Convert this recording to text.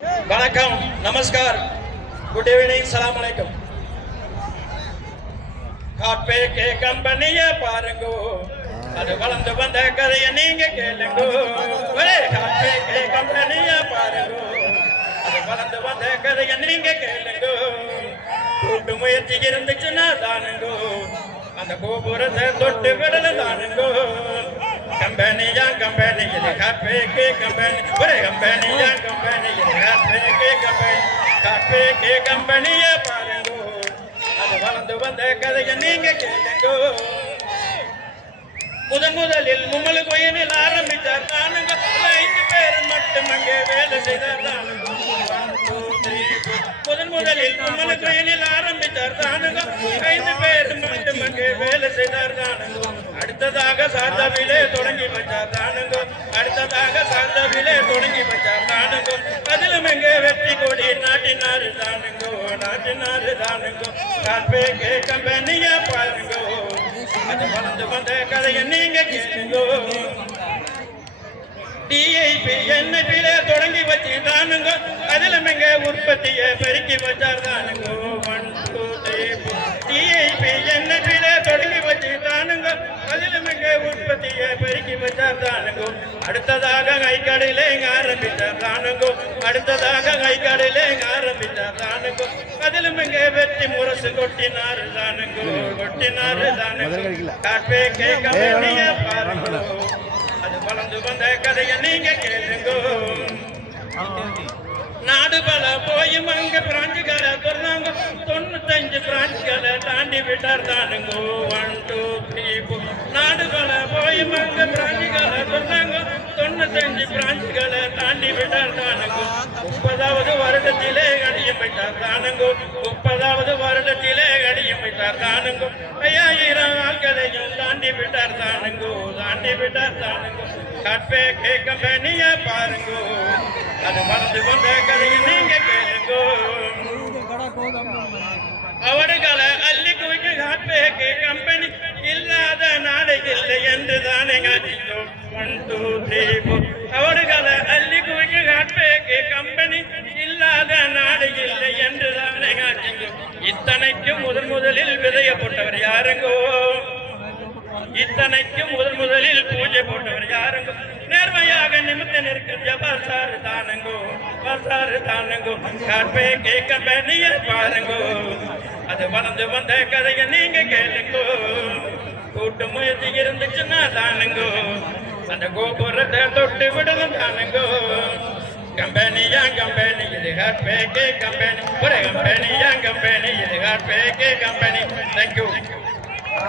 வணக்கம், நமஸ்கார், good evening, சலாம் அலைக்கும். காட்பே கே கம்பெனிய பாருங்கோ, அது வளர்ந்து வந்த கதையை நீங்க கேளுங்கோ. காட்பே கே கம்பெனிய பாருங்கோ, அது வளர்ந்து வந்த கதையை நீங்க கேளுங்கோ. கூட்டு முயற்சி இருந்துச்சுன்னா தானுங்கோ, அந்த கோபுரத்தை தொட்டு விடல தானுங்கோ. கம்பெனியா கம்பெனி இது காட்பே கம்பெனி, ஒரே கம்பெனியா கம்பெனி இது காட்பே கம்பெனி. காட்பே கம்பெனியே பாருங்கோ, அது வளர்ந்து வந்த கதையை நீங்க கேளுங்கோ. முதலில் மும்மல கோயிலில் ஆரம்பித்தார் தானுங்க. 5 பேர் மட்டும் அங்கே வேலை செய்தார் தானுங்க. முதலில் மும்மல கோயிலில் ஆரம்பித்தார் தானுங்க. 5 பேர் மட்டும் அங்கே வேலை செய்தார் தானுங்க. அடுத்ததாக சார்ந்தவிலே தொடங்கி வச்சார் தானுங்க. அடுத்ததாக சார்ந்தவிலே தொடங்கி வச்சார் தானுங்க. அதிலும் எங்கே வெற்றி கொடி நாட்டினாரு தானுங்கோ, நாட்டினாரு தானுங்கோ. காட்பே கம்பெனியா பாருங்கோ, அது வளர்ந்து வந்த கதையை நீங்க கேளுங்கோ. டிஐபி என்ஐபியிலே தொடங்கி வச்சு தானுங்க. அதிலும் எங்க உற்பத்தியை பெருக்கி வச்சார் தானுங்கோ. 1 2 3 4 டிஐபி என்ஐபியிலே தொடங்கி வச்சு தானுங்க. அதிலும் எங்க உற்பத்தியை பெருக்கி வச்சார் தானுங்கோ. அடுத்ததாக கைக்கடையிலே ஆரம்பித்தார் தானுங்கோ. அடுத்ததாக கைக்கடையிலே ஆரம்பித்தார் தானுங்கோ. அதிலும் எங்க வெற்றி முரசு கொட்டினாரு தானுங்கோ, கொட்டினாரு தானுங்கோ. காட்பே கம்பெனிய பாருங்கோ, அது வளர்ந்து வந்த கதையை நீங்க கேளுங்கோ. நாடு பல போயும் அங்க பிராஞ்சுகளை திறந்தாங்க. 95 பிராஞ்சுகளை தாண்டி விட்டார் தானுங்கோ. 1 2 3 4 நாடு பல போயும் அங்க பிராஞ்சுகளை திறந்தாங்க. 95 பிராஞ்சுகளை தாண்டி விட்டார் தானுங்கோ. 30வது வருடத்திலே அடியும் விட்டார் தானுங்கோ. 30வது வருடத்திலே அடியும் விட்டார் தானுங்கோ. 5000 ஆட்களையும் தாண்டி விட்டார் தானுங்கோ, தாண்டி விட்டார் தானுங்கோ. காட்பே கம்பெனிய பாருங்கோ, அது வளர்ந்து வந்த கதையை நீங்க கேளுங்கோ. அவடுகளை அள்ளி குவிக்க காட்பே கம்பெனி இல்லாத நாடு இல்லை என்று தானே காட்டிட்டோ. 1 2 3 4 அவடுகளை அள்ளி குவிக்க காட்பே கம்பெனி இல்லாத நாடு இல்லை என்று தானே காட்டிட்டோ. இத்தனைக்கும் முதலில் விதைய போட்டவர் யாருங்கோ, இத்தனைக்கும் முதலில் பூஜை போட்டவர் யாருங்கோ. நேர்மையாக நிமித்த நிற்கிற பசாரு தானுங்கோ, பசாரு தானுங்கோ. காட்பே கம்பெனிய பாருங்கோ, அது வளர்ந்து வந்த கதையை நீங்க கேளுங்கோ. கூட்டு முயற்சி இருந்துச்சுன்னா தானுங்கோ, அந்த கோபுரத்தை தொட்டு விடலும் தானுங்கோ. கம்பெனியா கம்பெனி இது காட்பே கம்பெனி, ஒரே கம்பெனியா கம்பெனி இது காட்பே கம்பெனி.